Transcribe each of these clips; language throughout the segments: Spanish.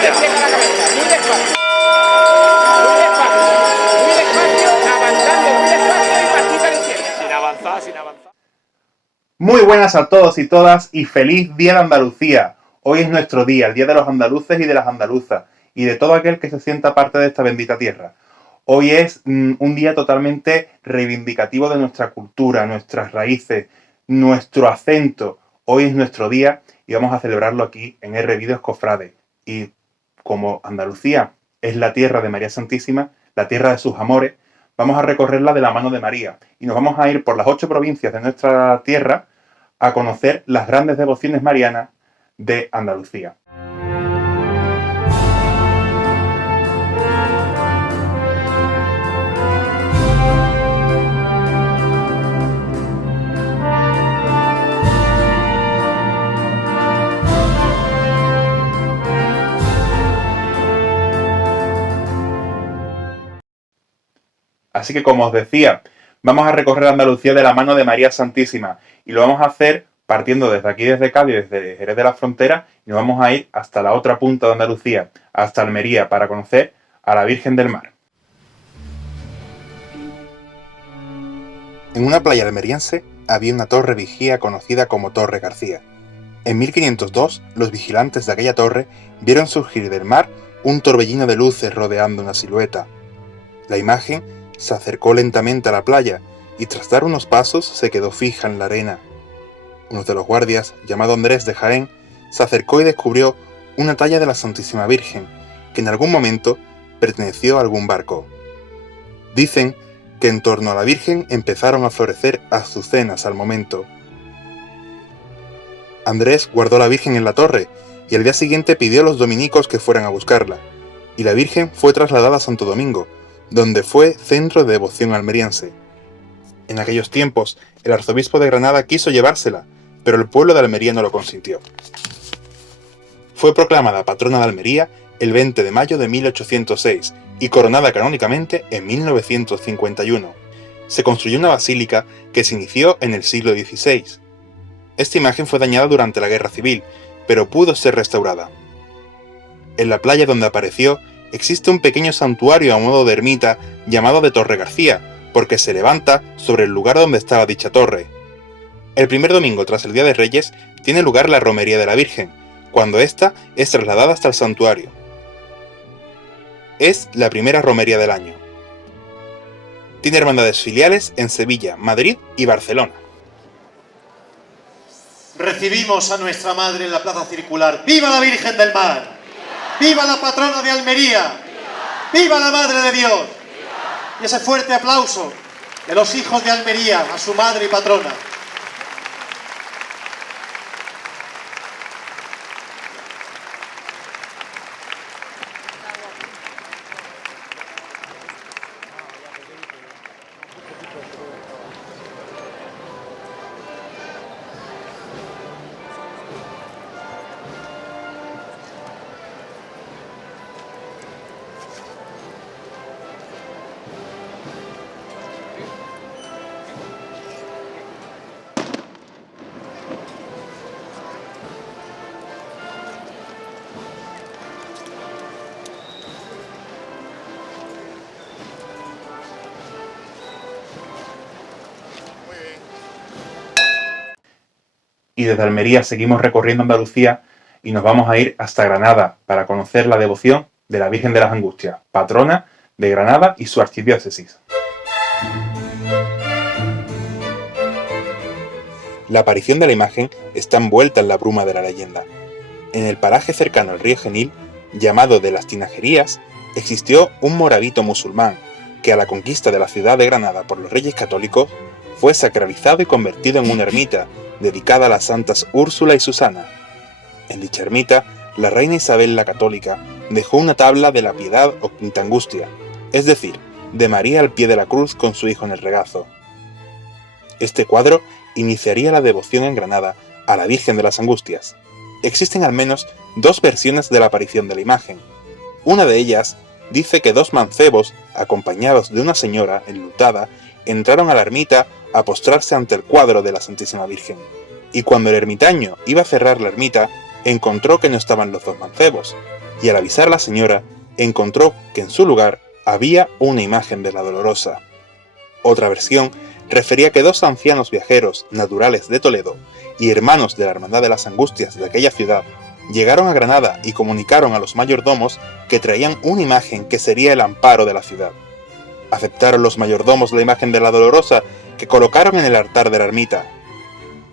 despeja la cabeza, muy despacio, avanzando muy despacio y pasito a la izquierda. Sin avanzar, sin avanzar. Muy buenas a todos y todas y feliz Día de Andalucía. Hoy es nuestro día, el Día de los andaluces y de las andaluzas y de todo aquel que se sienta parte de esta bendita tierra. Hoy es un día totalmente reivindicativo de nuestra cultura, nuestras raíces, nuestro acento. Hoy es nuestro día y vamos a celebrarlo aquí en R Vídeos Cofrade. Y como Andalucía es la tierra de María Santísima, la tierra de sus amores, vamos a recorrerla de la mano de María y nos vamos a ir por las 8 provincias de nuestra tierra a conocer las grandes devociones marianas de Andalucía. Así que, como os decía, vamos a recorrer Andalucía de la mano de María Santísima y lo vamos a hacer partiendo desde aquí, desde Cádiz, desde Jerez de la Frontera, y nos vamos a ir hasta la otra punta de Andalucía, hasta Almería, para conocer a la Virgen del Mar. En una playa almeriense había una torre vigía conocida como Torre García. En 1502, los vigilantes de aquella torre vieron surgir del mar un torbellino de luces rodeando una silueta. La imagen se acercó lentamente a la playa y tras dar unos pasos se quedó fija en la arena. Uno de los guardias, llamado Andrés de Jaén, se acercó y descubrió una talla de la Santísima Virgen, que en algún momento perteneció a algún barco. Dicen que en torno a la Virgen empezaron a florecer azucenas al momento. Andrés guardó la Virgen en la torre y al día siguiente pidió a los dominicos que fueran a buscarla, y la Virgen fue trasladada a Santo Domingo, donde fue centro de devoción almeriense. En aquellos tiempos, el arzobispo de Granada quiso llevársela, pero el pueblo de Almería no lo consintió. Fue proclamada patrona de Almería el 20 de mayo de 1806 y coronada canónicamente en 1951. Se construyó una basílica que se inició en el siglo XVI. Esta imagen fue dañada durante la Guerra Civil, pero pudo ser restaurada. En la playa donde apareció existe un pequeño santuario a modo de ermita llamado de Torre García, porque se levanta sobre el lugar donde estaba dicha torre. El primer domingo tras el Día de Reyes tiene lugar la romería de la Virgen, cuando ésta es trasladada hasta el santuario. Es la primera romería del año. Tiene hermandades filiales en Sevilla, Madrid y Barcelona. Recibimos a nuestra Madre en la Plaza Circular. ¡Viva la Virgen del Mar! ¡Viva la patrona de Almería! ¡Viva la Madre de Dios! Y ese fuerte aplauso de los hijos de Almería a su madre y patrona. Y desde Almería seguimos recorriendo Andalucía y nos vamos a ir hasta Granada para conocer la devoción de la Virgen de las Angustias, patrona de Granada y su archidiócesis. La aparición de la imagen está envuelta en la bruma de la leyenda. En el paraje cercano al río Genil, llamado de las Tinajerías, existió un moravito musulmán que a la conquista de la ciudad de Granada por los reyes católicos fue sacralizado y convertido en una ermita dedicada a las santas Úrsula y Susana. En dicha ermita, la reina Isabel la Católica dejó una tabla de la Piedad o Quinta Angustia, es decir, de María al pie de la cruz con su hijo en el regazo. Este cuadro iniciaría la devoción en Granada a la Virgen de las Angustias. Existen al menos dos versiones de la aparición de la imagen. Una de ellas dice que dos mancebos, acompañados de una señora enlutada, entraron a la ermita a postrarse ante el cuadro de la Santísima Virgen, y cuando el ermitaño iba a cerrar la ermita, encontró que no estaban los dos mancebos, y al avisar a la señora, encontró que en su lugar había una imagen de la Dolorosa. Otra versión refería que dos ancianos viajeros naturales de Toledo y hermanos de la Hermandad de las Angustias de aquella ciudad llegaron a Granada y comunicaron a los mayordomos que traían una imagen que sería el amparo de la ciudad. Aceptaron los mayordomos la imagen de la Dolorosa, que colocaron en el altar de la ermita.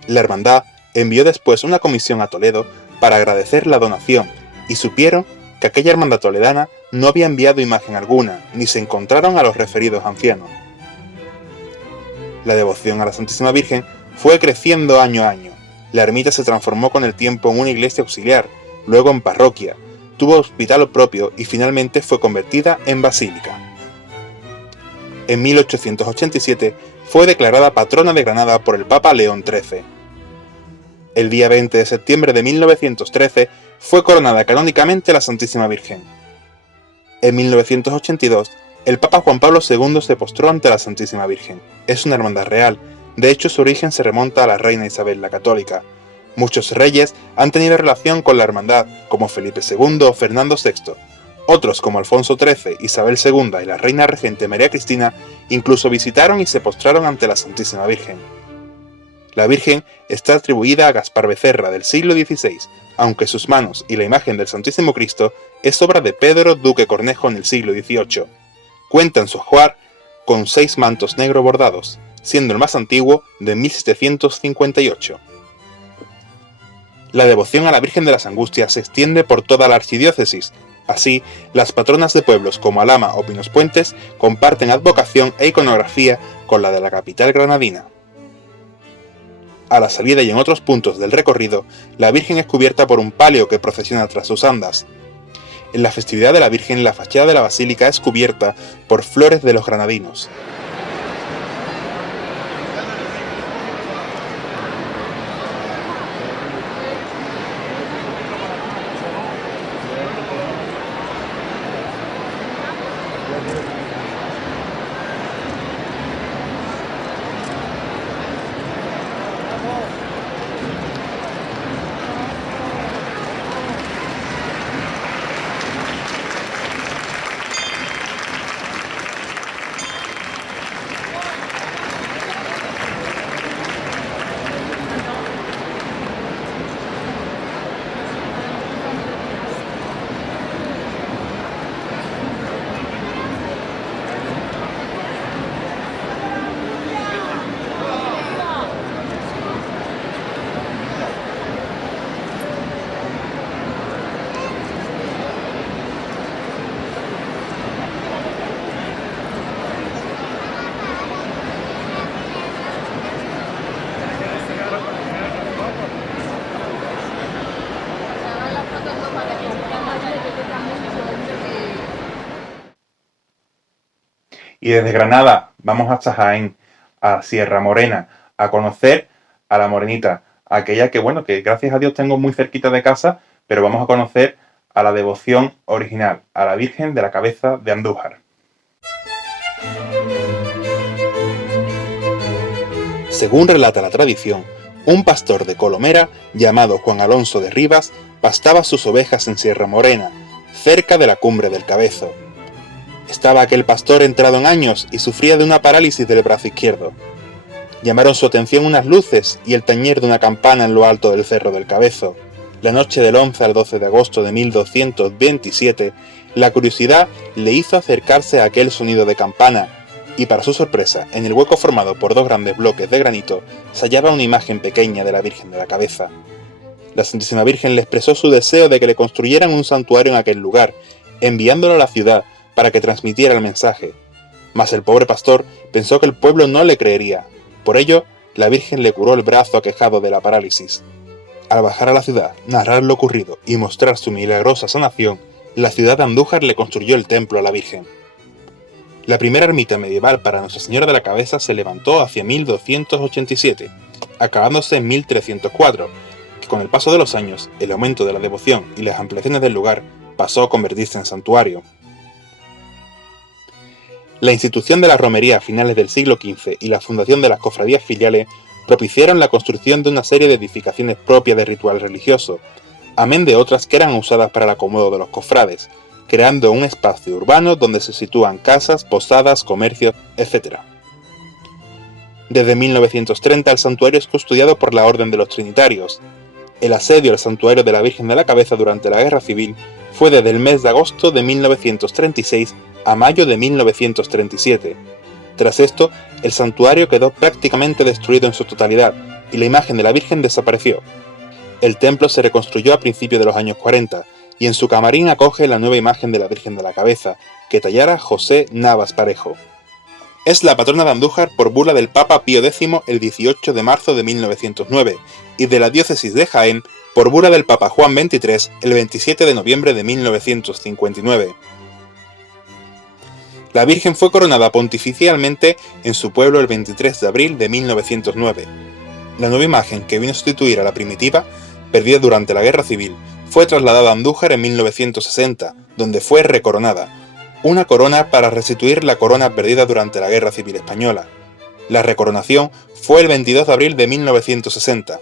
La hermandad envió después una comisión a Toledo para agradecer la donación, y supieron que aquella hermandad toledana no había enviado imagen alguna, ni se encontraron a los referidos ancianos. La devoción a la Santísima Virgen fue creciendo año a año. La ermita se transformó con el tiempo en una iglesia auxiliar, luego en parroquia, tuvo hospital propio y finalmente fue convertida en basílica. En 1887 fue declarada patrona de Granada por el Papa León XIII. El día 20 de septiembre de 1913 fue coronada canónicamente la Santísima Virgen. En 1982, el Papa Juan Pablo II se postró ante la Santísima Virgen. Es una hermandad real, de hecho su origen se remonta a la reina Isabel la Católica. Muchos reyes han tenido relación con la hermandad, como Felipe II o Fernando VI. Otros, como Alfonso XIII, Isabel II y la reina regente María Cristina, incluso visitaron y se postraron ante la Santísima Virgen. La Virgen está atribuida a Gaspar Becerra del siglo XVI, aunque sus manos y la imagen del Santísimo Cristo es obra de Pedro Duque Cornejo en el siglo XVIII. Cuenta en su ajuar con 6 mantos negros bordados, siendo el más antiguo de 1758. La devoción a la Virgen de las Angustias se extiende por toda la archidiócesis. Así, las patronas de pueblos como Alhama o Pinos Puentes comparten advocación e iconografía con la de la capital granadina. A la salida y en otros puntos del recorrido, la Virgen es cubierta por un palio que procesiona tras sus andas. En la festividad de la Virgen, la fachada de la basílica es cubierta por flores de los granadinos. Y desde Granada vamos hasta Jaén, a Sierra Morena, a conocer a la Morenita, aquella que, bueno, que gracias a Dios tengo muy cerquita de casa, pero vamos a conocer a la devoción original, a la Virgen de la Cabeza de Andújar. Según relata la tradición, un pastor de Colomera, llamado Juan Alonso de Rivas, pastaba sus ovejas en Sierra Morena, cerca de la cumbre del Cabezo. Estaba aquel pastor entrado en años y sufría de una parálisis del brazo izquierdo. Llamaron su atención unas luces y el tañer de una campana en lo alto del Cerro del Cabezo. La noche del 11 al 12 de agosto de 1227, la curiosidad le hizo acercarse a aquel sonido de campana, y para su sorpresa, en el hueco formado por 2 grandes bloques de granito, se hallaba una imagen pequeña de la Virgen de la Cabeza. La Santísima Virgen le expresó su deseo de que le construyeran un santuario en aquel lugar, enviándolo a la ciudad para que transmitiera el mensaje. Mas el pobre pastor pensó que el pueblo no le creería. Por ello, la Virgen le curó el brazo aquejado de la parálisis. Al bajar a la ciudad, narrar lo ocurrido y mostrar su milagrosa sanación, la ciudad de Andújar le construyó el templo a la Virgen. La primera ermita medieval para Nuestra Señora de la Cabeza se levantó hacia 1287, acabándose en 1304, que con el paso de los años, el aumento de la devoción y las ampliaciones del lugar pasó a convertirse en santuario. La institución de la romería a finales del siglo XV y la fundación de las cofradías filiales propiciaron la construcción de una serie de edificaciones propias de ritual religioso, amén de otras que eran usadas para el acomodo de los cofrades, creando un espacio urbano donde se sitúan casas, posadas, comercios, etc. Desde 1930 el santuario es custodiado por la Orden de los Trinitarios. El asedio al santuario de la Virgen de la Cabeza durante la Guerra Civil fue desde el mes de agosto de 1936 a mayo de 1937. Tras esto, el santuario quedó prácticamente destruido en su totalidad y la imagen de la Virgen desapareció. El templo se reconstruyó a principios de los años 40 y en su camarín acoge la nueva imagen de la Virgen de la Cabeza, que tallara José Navas Parejo. Es la patrona de Andújar por bula del Papa Pío X el 18 de marzo de 1909 y de la diócesis de Jaén por bula del Papa Juan XXIII el 27 de noviembre de 1959. La Virgen fue coronada pontificialmente en su pueblo el 23 de abril de 1909. La nueva imagen, que vino a sustituir a la primitiva, perdida durante la Guerra Civil, fue trasladada a Andújar en 1960, donde fue recoronada. Una corona para restituir la corona perdida durante la Guerra Civil Española. La recoronación fue el 22 de abril de 1960.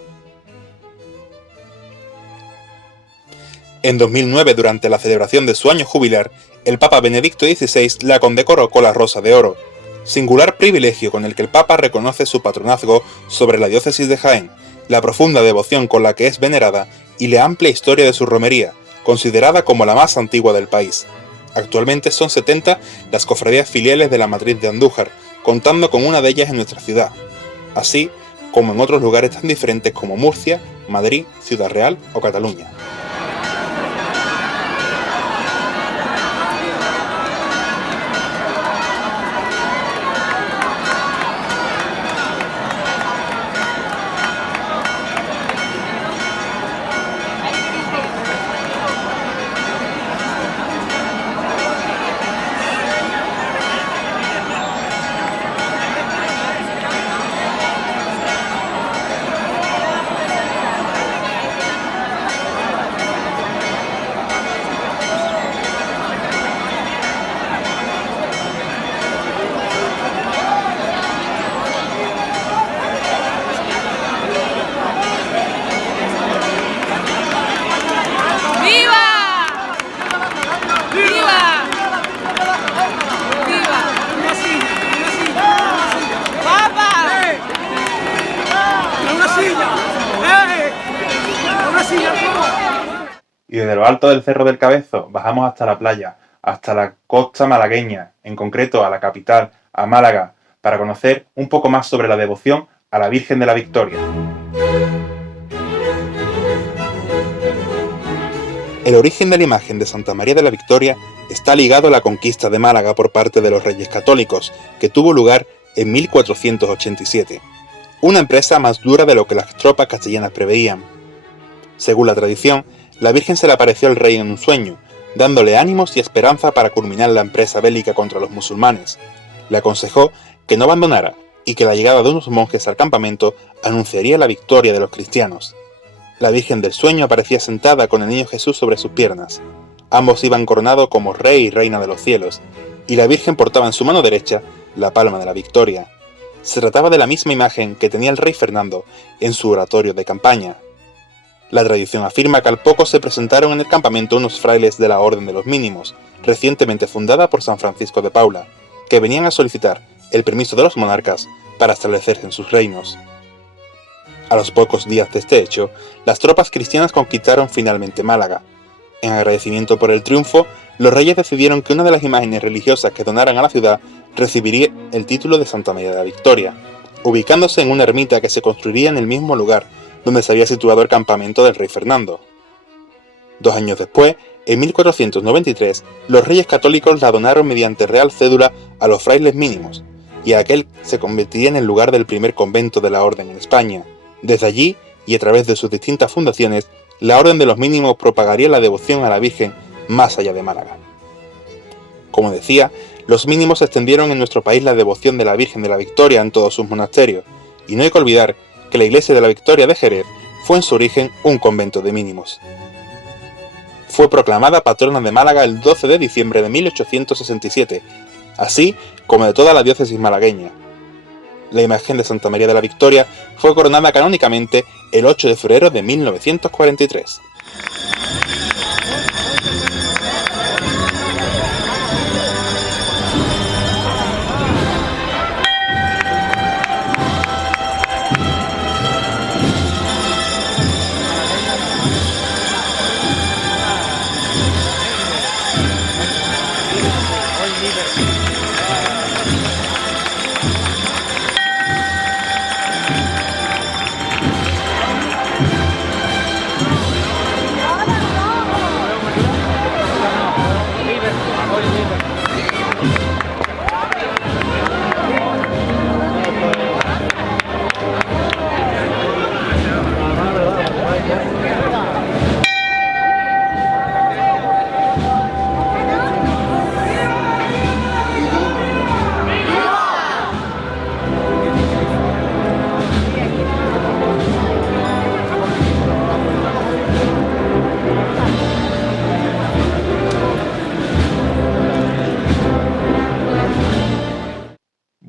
En 2009, durante la celebración de su año jubilar, el Papa Benedicto XVI la condecoró con la Rosa de Oro, singular privilegio con el que el Papa reconoce su patronazgo sobre la diócesis de Jaén, la profunda devoción con la que es venerada y la amplia historia de su romería, considerada como la más antigua del país. Actualmente son 70 las cofradías filiales de la matriz de Andújar, contando con una de ellas en nuestra ciudad, así como en otros lugares tan diferentes como Murcia, Madrid, Ciudad Real o Cataluña. Y desde lo alto del Cerro del Cabezo bajamos hasta la playa, hasta la costa malagueña, en concreto a la capital, a Málaga, para conocer un poco más sobre la devoción a la Virgen de la Victoria. El origen de la imagen de Santa María de la Victoria está ligado a la conquista de Málaga por parte de los Reyes Católicos, que tuvo lugar en 1487. Una empresa más dura de lo que las tropas castellanas preveían. Según la tradición, la Virgen se le apareció al rey en un sueño, dándole ánimos y esperanza para culminar la empresa bélica contra los musulmanes. Le aconsejó que no abandonara y que la llegada de unos monjes al campamento anunciaría la victoria de los cristianos. La Virgen del Sueño aparecía sentada con el niño Jesús sobre sus piernas. Ambos iban coronados como rey y reina de los cielos, y la Virgen portaba en su mano derecha la palma de la victoria. Se trataba de la misma imagen que tenía el rey Fernando en su oratorio de campaña. La tradición afirma que al poco se presentaron en el campamento unos frailes de la Orden de los Mínimos, recientemente fundada por San Francisco de Paula, que venían a solicitar el permiso de los monarcas para establecerse en sus reinos. A los pocos días de este hecho, las tropas cristianas conquistaron finalmente Málaga. En agradecimiento por el triunfo, los reyes decidieron que una de las imágenes religiosas que donaran a la ciudad recibiría el título de Santa María de la Victoria, ubicándose en una ermita que se construiría en el mismo lugar donde se había situado el campamento del rey Fernando. 2 años después, en 1493, los reyes católicos la donaron mediante real cédula a los frailes mínimos, y aquel se convertiría en el lugar del primer convento de la orden en España. Desde allí, y a través de sus distintas fundaciones, la Orden de los Mínimos propagaría la devoción a la Virgen más allá de Málaga. Como decía, los mínimos extendieron en nuestro país la devoción de la Virgen de la Victoria en todos sus monasterios, y no hay que olvidar que la Iglesia de la Victoria de Jerez fue en su origen un convento de mínimos. Fue proclamada patrona de Málaga el 12 de diciembre de 1867, así como de toda la diócesis malagueña. La imagen de Santa María de la Victoria fue coronada canónicamente el 8 de febrero de 1943.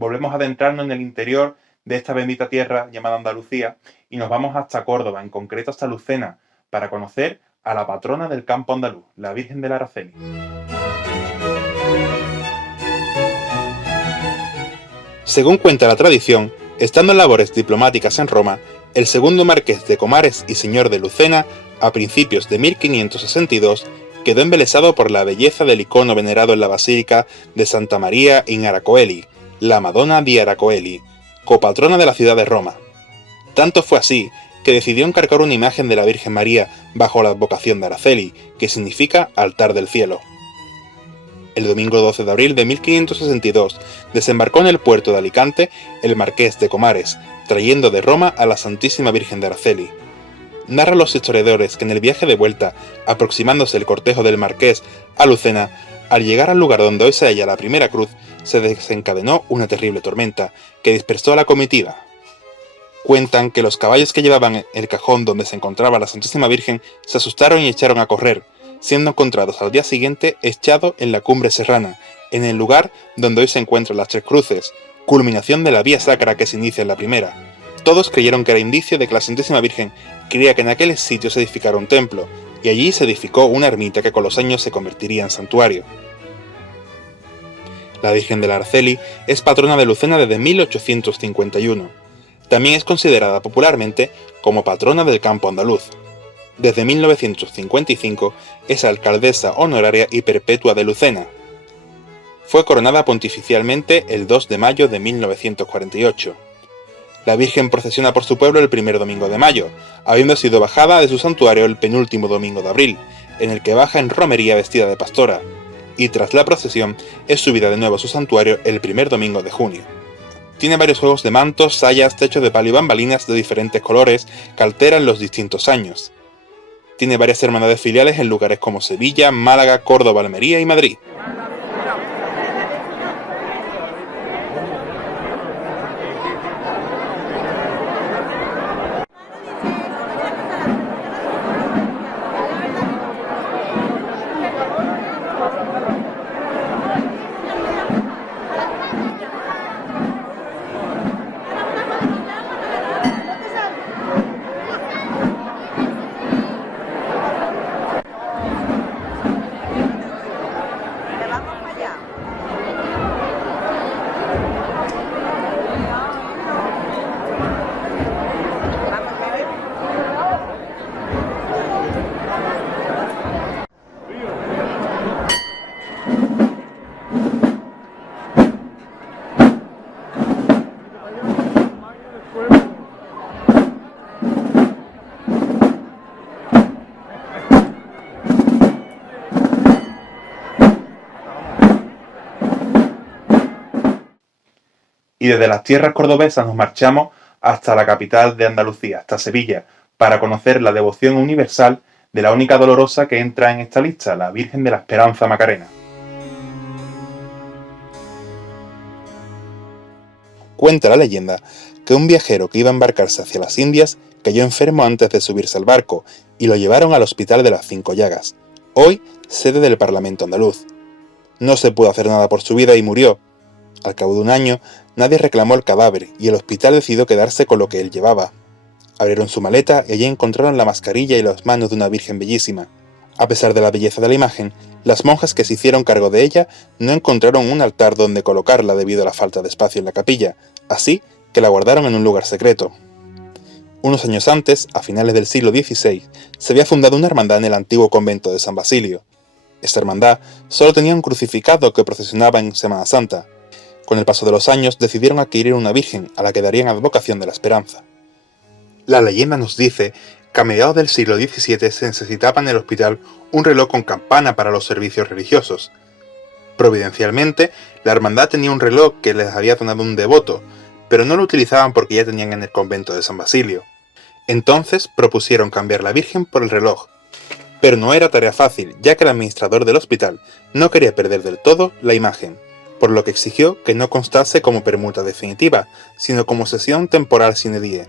Volvemos a adentrarnos en el interior de esta bendita tierra llamada Andalucía y nos vamos hasta Córdoba, en concreto hasta Lucena, para conocer a la patrona del campo andaluz, la Virgen del Araceli. Según cuenta la tradición, estando en labores diplomáticas en Roma, el segundo marqués de Comares y señor de Lucena, a principios de 1562, quedó embelesado por la belleza del icono venerado en la Basílica de Santa María in Aracoeli, la Madonna di Aracoeli, copatrona de la ciudad de Roma. Tanto fue así que decidió encargar una imagen de la Virgen María bajo la advocación de Araceli, que significa altar del cielo. El domingo 12 de abril de 1562 desembarcó en el puerto de Alicante el marqués de Comares, trayendo de Roma a la Santísima Virgen de Araceli. Narran los historiadores que en el viaje de vuelta, aproximándose el cortejo del marqués a Lucena, al llegar al lugar donde hoy se halla la primera cruz, se desencadenó una terrible tormenta que dispersó a la comitiva. Cuentan que los caballos que llevaban el cajón donde se encontraba la Santísima Virgen se asustaron y echaron a correr, siendo encontrados al día siguiente echados en la cumbre serrana, en el lugar donde hoy se encuentran las Tres Cruces, culminación de la vía sacra que se inicia en la primera. Todos creyeron que era indicio de que la Santísima Virgen quería que en aquel sitio se edificara un templo, y allí se edificó una ermita que con los años se convertiría en santuario. La Virgen del Araceli es patrona de Lucena desde 1851. También es considerada popularmente como patrona del campo andaluz. Desde 1955 es alcaldesa honoraria y perpetua de Lucena. Fue coronada pontificialmente el 2 de mayo de 1948. La Virgen procesiona por su pueblo el primer domingo de mayo, habiendo sido bajada de su santuario el penúltimo domingo de abril, en el que baja en romería vestida de pastora, y tras la procesión es subida de nuevo a su santuario el primer domingo de junio. Tiene varios juegos de mantos, sayas, techos de palo y bambalinas de diferentes colores que alteran los distintos años. Tiene varias hermandades filiales en lugares como Sevilla, Málaga, Córdoba, Almería y Madrid. Y desde las tierras cordobesas nos marchamos hasta la capital de Andalucía, hasta Sevilla, para conocer la devoción universal de la única dolorosa que entra en esta lista, la Virgen de la Esperanza Macarena. Cuenta la leyenda que un viajero que iba a embarcarse hacia las Indias cayó enfermo antes de subirse al barco y lo llevaron al Hospital de las Cinco Llagas, hoy sede del Parlamento andaluz. No se pudo hacer nada por su vida y murió. Al cabo de un año, nadie reclamó el cadáver y el hospital decidió quedarse con lo que él llevaba. Abrieron su maleta y allí encontraron la mascarilla y las manos de una virgen bellísima. A pesar de la belleza de la imagen, las monjas que se hicieron cargo de ella no encontraron un altar donde colocarla debido a la falta de espacio en la capilla, así que la guardaron en un lugar secreto. Unos años antes, a finales del siglo XVI, se había fundado una hermandad en el antiguo convento de San Basilio. Esta hermandad solo tenía un crucificado que procesionaba en Semana Santa. Con el paso de los años decidieron adquirir una virgen a la que darían advocación de la esperanza. La leyenda nos dice que a mediados del siglo XVII se necesitaba en el hospital un reloj con campana para los servicios religiosos. Providencialmente, la hermandad tenía un reloj que les había donado un devoto, pero no lo utilizaban porque ya tenían en el convento de San Basilio. Entonces propusieron cambiar la Virgen por el reloj. Pero no era tarea fácil, ya que el administrador del hospital no quería perder del todo la imagen, por lo que exigió que no constase como permuta definitiva, sino como cesión temporal sine die.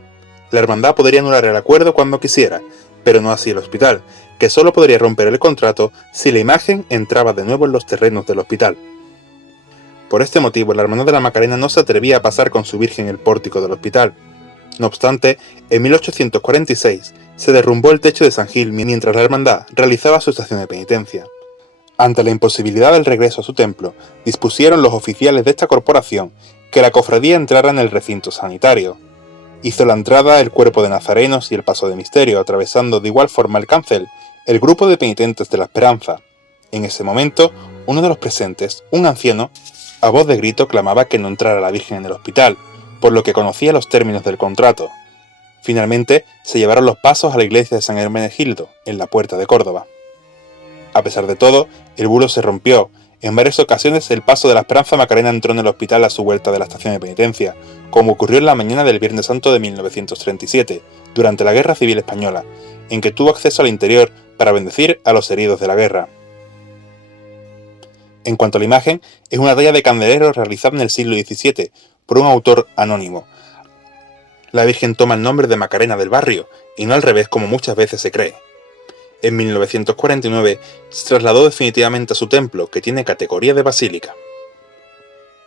La hermandad podría anular el acuerdo cuando quisiera, pero no así el hospital, que solo podría romper el contrato si la imagen entraba de nuevo en los terrenos del hospital. Por este motivo, la Hermandad de la Macarena no se atrevía a pasar con su Virgen el pórtico del hospital. No obstante, en 1846 se derrumbó el techo de San Gil mientras la hermandad realizaba su estación de penitencia. Ante la imposibilidad del regreso a su templo, dispusieron los oficiales de esta corporación que la cofradía entrara en el recinto sanitario. Hizo la entrada el cuerpo de nazarenos y el paso de misterio, atravesando de igual forma el cancel el grupo de penitentes de la Esperanza. En ese momento, uno de los presentes, un anciano, a voz de grito clamaba que no entrara la Virgen en el hospital, por lo que conocía los términos del contrato. Finalmente, se llevaron los pasos a la iglesia de San Hermenegildo, en la Puerta de Córdoba. A pesar de todo, el bulo se rompió. En varias ocasiones el paso de la Esperanza Macarena entró en el hospital a su vuelta de la estación de penitencia, como ocurrió en la mañana del Viernes Santo de 1937, durante la Guerra Civil Española, en que tuvo acceso al interior para bendecir a los heridos de la guerra. En cuanto a la imagen, es una talla de candelero realizada en el siglo XVII por un autor anónimo. La Virgen toma el nombre de Macarena del Barrio, y no al revés como muchas veces se cree. En 1949 se trasladó definitivamente a su templo, que tiene categoría de basílica.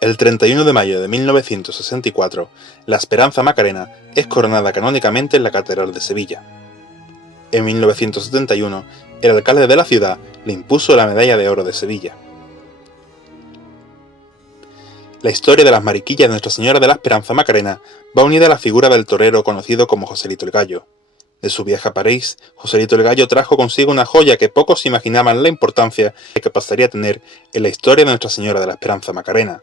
El 31 de mayo de 1964, la Esperanza Macarena es coronada canónicamente en la Catedral de Sevilla. En 1971, el alcalde de la ciudad le impuso la Medalla de Oro de Sevilla. La historia de las mariquillas de Nuestra Señora de la Esperanza Macarena va unida a la figura del torero conocido como Joselito el Gallo. De su viaje a París, Joselito el Gallo trajo consigo una joya que pocos imaginaban la importancia que pasaría a tener en la historia de Nuestra Señora de la Esperanza Macarena.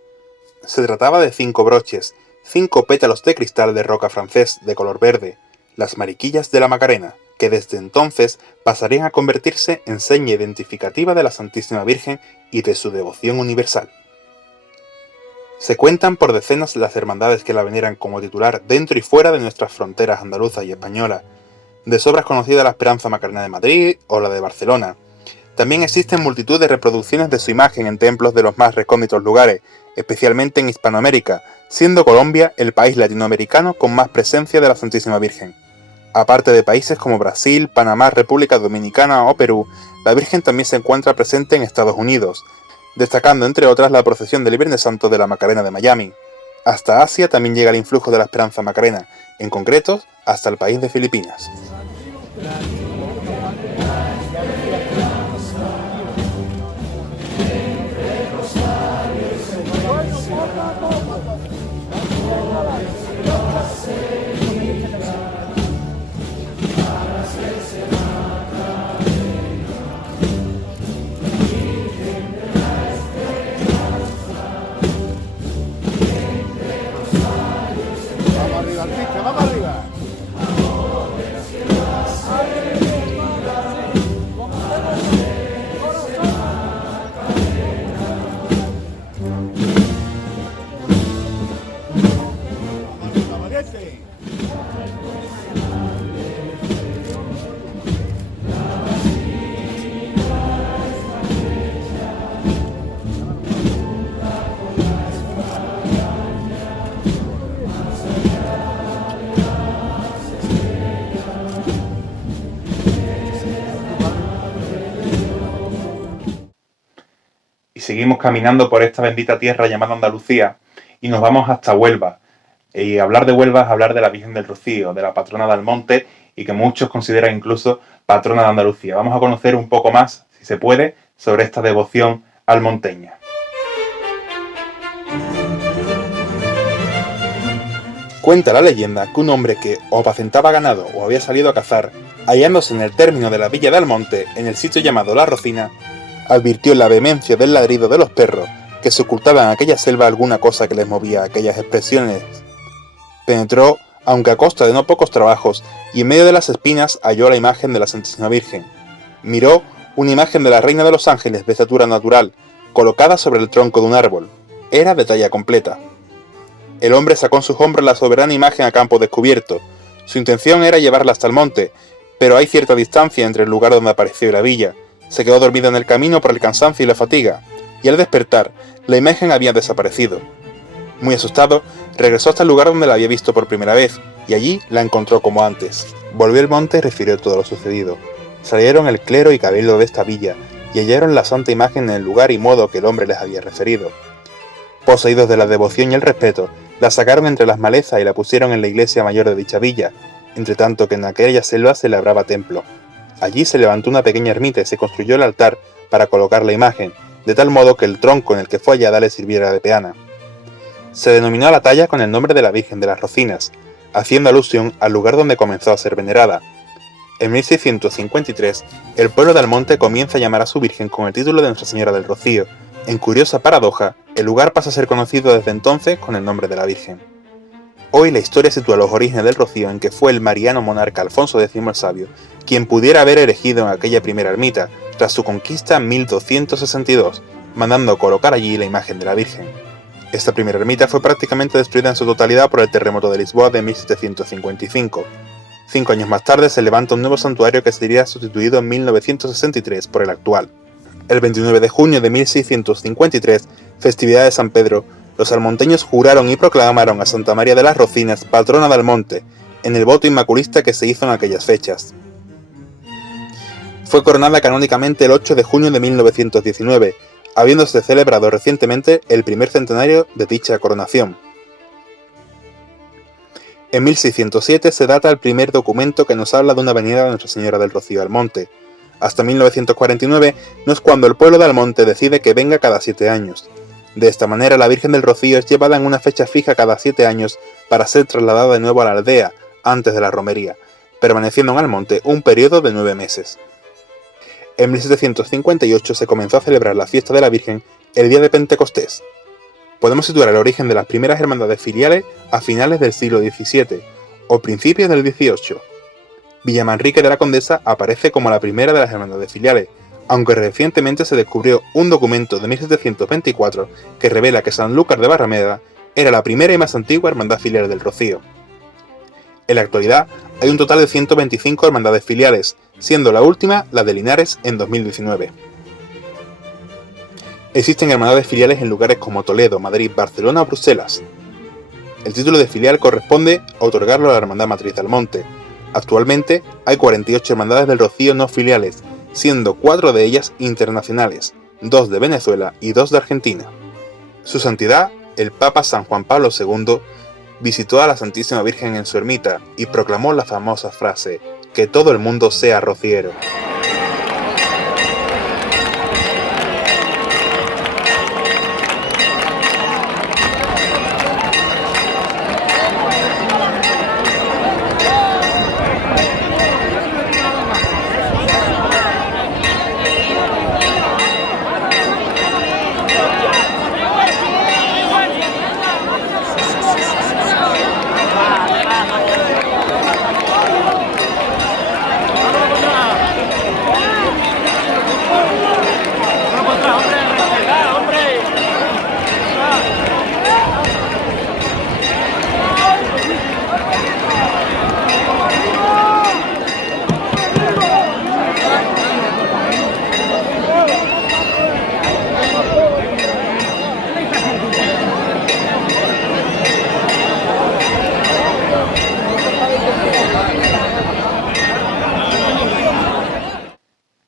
Se trataba de 5 broches, 5 pétalos de cristal de roca francés de color verde, las mariquillas de la Macarena, que desde entonces pasarían a convertirse en seña identificativa de la Santísima Virgen y de su devoción universal. Se cuentan por decenas las hermandades que la veneran como titular dentro y fuera de nuestras fronteras andaluzas y españolas. De sobra es conocida la Esperanza Macarena de Madrid o la de Barcelona. También existen multitud de reproducciones de su imagen en templos de los más recónditos lugares, especialmente en Hispanoamérica, siendo Colombia el país latinoamericano con más presencia de la Santísima Virgen. Aparte de países como Brasil, Panamá, República Dominicana o Perú, la Virgen también se encuentra presente en Estados Unidos, destacando entre otras la procesión del Viernes Santo de la Macarena de Miami. Hasta Asia también llega el influjo de la Esperanza Macarena, en concreto hasta el país de Filipinas. Vamos arriba. Y seguimos caminando por esta bendita tierra llamada Andalucía y nos vamos hasta Huelva. Y hablar de Huelva es hablar de la Virgen del Rocío, de la patrona de Almonte y que muchos consideran incluso patrona de Andalucía. Vamos a conocer un poco más, si se puede, sobre esta devoción almonteña. Cuenta la leyenda que un hombre que o apacentaba ganado o había salido a cazar, hallándose en el término de la villa de Almonte, en el sitio llamado La Rocina, advirtió la vehemencia del ladrido de los perros que se ocultaba en aquella selva alguna cosa que les movía aquellas expresiones. Penetró, aunque a costa de no pocos trabajos, y en medio de las espinas halló la imagen de la Santísima Virgen. Miró una imagen de la Reina de los Ángeles de estatura natural, colocada sobre el tronco de un árbol. Era de talla completa. El hombre sacó en sus hombros la soberana imagen a campo descubierto. Su intención era llevarla hasta el monte, pero hay cierta distancia entre el lugar donde apareció y la villa. Se quedó dormido en el camino por el cansancio y la fatiga, y al despertar, la imagen había desaparecido. Muy asustado, regresó hasta el lugar donde la había visto por primera vez, y allí la encontró como antes. Volvió al monte y refirió todo lo sucedido. Salieron el clero y cabildo de esta villa, y hallaron la santa imagen en el lugar y modo que el hombre les había referido. Poseídos de la devoción y el respeto, la sacaron entre las malezas y la pusieron en la iglesia mayor de dicha villa, entre tanto que en aquella selva se labraba templo. Allí se levantó una pequeña ermita y se construyó el altar para colocar la imagen, de tal modo que el tronco en el que fue hallada le sirviera de peana. Se denominó a la talla con el nombre de la Virgen de las Rocinas, haciendo alusión al lugar donde comenzó a ser venerada. En 1653, el pueblo de Almonte comienza a llamar a su Virgen con el título de Nuestra Señora del Rocío. En curiosa paradoja, el lugar pasa a ser conocido desde entonces con el nombre de la Virgen. Hoy la historia sitúa los orígenes del Rocío en que fue el mariano monarca Alfonso X el Sabio quien pudiera haber erigido en aquella primera ermita, tras su conquista en 1262, mandando colocar allí la imagen de la Virgen. Esta primera ermita fue prácticamente destruida en su totalidad por el terremoto de Lisboa de 1755. 5 años más tarde se levanta un nuevo santuario que sería sustituido en 1963 por el actual. El 29 de junio de 1653, festividad de San Pedro, los almonteños juraron y proclamaron a Santa María de las Rocinas patrona de Almonte, en el voto inmaculista que se hizo en aquellas fechas. Fue coronada canónicamente el 8 de junio de 1919, habiéndose celebrado recientemente el primer centenario de dicha coronación. En 1607 se data el primer documento que nos habla de una venida de Nuestra Señora del Rocío al monte. Hasta 1949 no es cuando el pueblo de Almonte decide que venga cada 7 años. De esta manera la Virgen del Rocío es llevada en una fecha fija cada 7 años para ser trasladada de nuevo a la aldea, antes de la romería, permaneciendo en Almonte un periodo de 9 meses. En 1758 se comenzó a celebrar la fiesta de la Virgen el día de Pentecostés. Podemos situar el origen de las primeras hermandades filiales a finales del siglo XVII o principios del XVIII. Villamanrique de la Condesa aparece como la primera de las hermandades filiales, aunque recientemente se descubrió un documento de 1724 que revela que Sanlúcar de Barrameda era la primera y más antigua hermandad filial del Rocío. En la actualidad hay un total de 125 hermandades filiales, siendo la última la de Linares en 2019. Existen hermandades filiales en lugares como Toledo, Madrid, Barcelona o Bruselas. El título de filial corresponde a otorgarlo a la Hermandad Matriz de Almonte. Actualmente hay 48 hermandades del Rocío no filiales, siendo 4 de ellas internacionales, 2 de Venezuela y 2 de Argentina. Su Santidad, el Papa San Juan Pablo II, visitó a la Santísima Virgen en su ermita y proclamó la famosa frase: «Que todo el mundo sea rociero».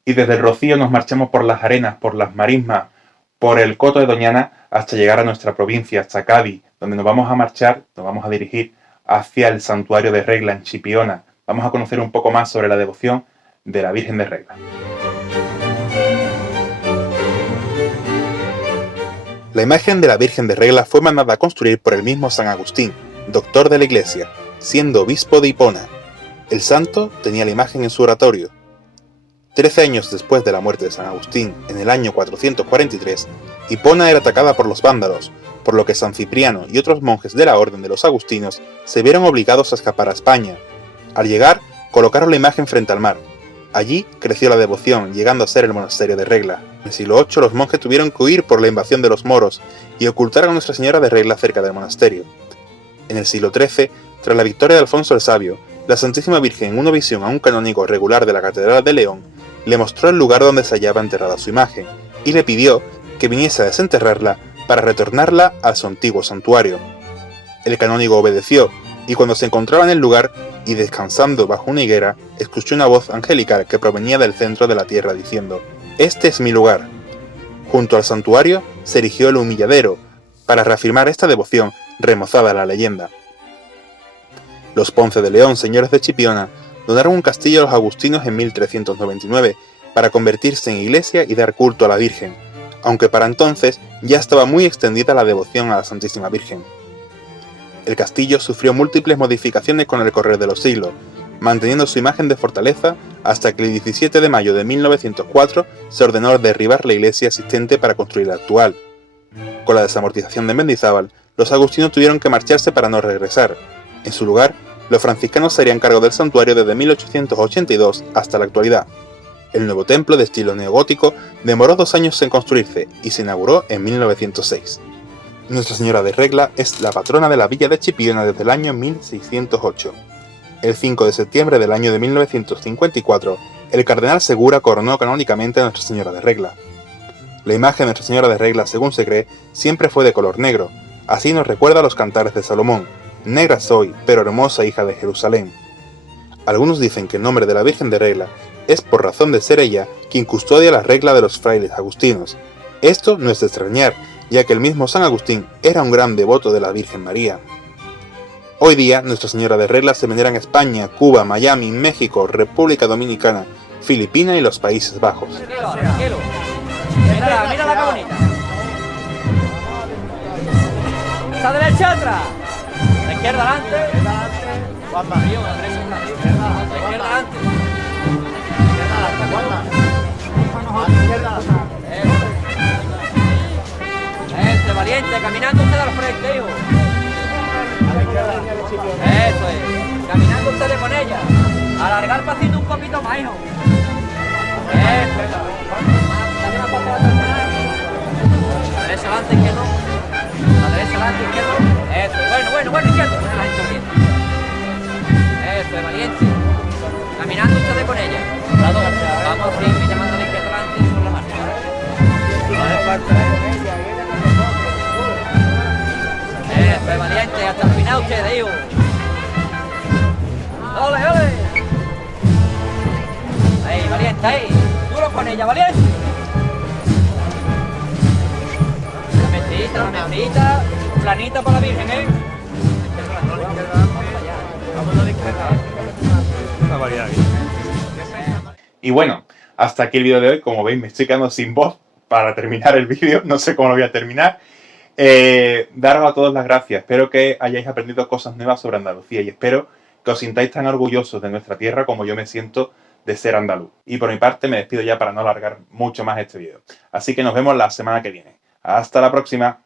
Y desde el Rocío nos marchamos por las arenas, por las marismas, por el Coto de Doñana, hasta llegar a nuestra provincia, hasta Cádiz, donde nos vamos a marchar, nos vamos a dirigir hacia el santuario de Regla en Chipiona. Vamos a conocer un poco más sobre la devoción de la Virgen de Regla. La imagen de la Virgen de Regla fue mandada a construir por el mismo San Agustín, doctor de la Iglesia, siendo obispo de Hipona. El santo tenía la imagen en su oratorio. 13 años después de la muerte de San Agustín, en el año 443, Hipona era atacada por los vándalos, por lo que San Cipriano y otros monjes de la Orden de los Agustinos se vieron obligados a escapar a España. Al llegar, colocaron la imagen frente al mar. Allí creció la devoción, llegando a ser el monasterio de Regla. En el siglo VIII los monjes tuvieron que huir por la invasión de los moros y ocultaron a Nuestra Señora de Regla cerca del monasterio. En el siglo XIII, tras la victoria de Alfonso el Sabio, la Santísima Virgen, en una visión a un canónigo regular de la Catedral de León, le mostró el lugar donde se hallaba enterrada su imagen, y le pidió que viniese a desenterrarla para retornarla a su antiguo santuario. El canónigo obedeció, y cuando se encontraba en el lugar y descansando bajo una higuera, escuchó una voz angelical que provenía del centro de la tierra diciendo: «Este es mi lugar». Junto al santuario se erigió el humilladero, para reafirmar esta devoción remozada la leyenda. Los Ponce de León, señores de Chipiona, donaron un castillo a los agustinos en 1399 para convertirse en iglesia y dar culto a la Virgen, aunque para entonces ya estaba muy extendida la devoción a la Santísima Virgen. El castillo sufrió múltiples modificaciones con el correr de los siglos, manteniendo su imagen de fortaleza hasta que el 17 de mayo de 1904 se ordenó derribar la iglesia existente para construir la actual. Con la desamortización de Mendizábal, los agustinos tuvieron que marcharse para no regresar. En su lugar, los franciscanos se harían cargo del santuario desde 1882 hasta la actualidad. El nuevo templo de estilo neogótico demoró 2 años en construirse y se inauguró en 1906. Nuestra Señora de Regla es la patrona de la villa de Chipiona desde el año 1608. El 5 de septiembre del año de 1954, el cardenal Segura coronó canónicamente a Nuestra Señora de Regla. La imagen de Nuestra Señora de Regla, según se cree, siempre fue de color negro. Así nos recuerda a los cantares de Salomón: «Negra soy, pero hermosa hija de Jerusalén». Algunos dicen que el nombre de la Virgen de Regla es por razón de ser ella quien custodia la regla de los frailes agustinos. Esto no es de extrañar, ya que el mismo San Agustín era un gran devoto de la Virgen María. Hoy día, Nuestra Señora de Regla se venera en España, Cuba, Miami, México, República Dominicana, Filipinas y los Países Bajos. Mírala, mírala qué bonita. Esta derecha atrás. La izquierda adelante. Juanma. La izquierda adelante. Este valiente, caminando usted al frente, hijo. Eso es. Caminando ustedes con ella. Alargar pasito un poquito más, hijo. Eso es. La derecha adelante, izquierdo. La derecha adelante, izquierdo. Eso, bueno, izquierdo. Eso es, valiente. Caminando ustedes con ella. Vamos así, llamando a la izquierda adelante sobre la marcha. Eso es, valiente, hasta el final ustedes, hijo. ¡Ole, ole! Ahí, valiente, ahí. Duro con ella, valiente. La mesita, planita para la Virgen, ¿eh? Una variedad. Y bueno, hasta aquí el vídeo de hoy. Como veis, me estoy quedando sin voz para terminar el vídeo. No sé cómo lo voy a terminar. Daros a todos las gracias. Espero que hayáis aprendido cosas nuevas sobre Andalucía y espero que os sintáis tan orgullosos de nuestra tierra como yo me siento de ser andaluz. Y por mi parte me despido ya para no alargar mucho más este vídeo. Así que nos vemos la semana que viene. ¡Hasta la próxima!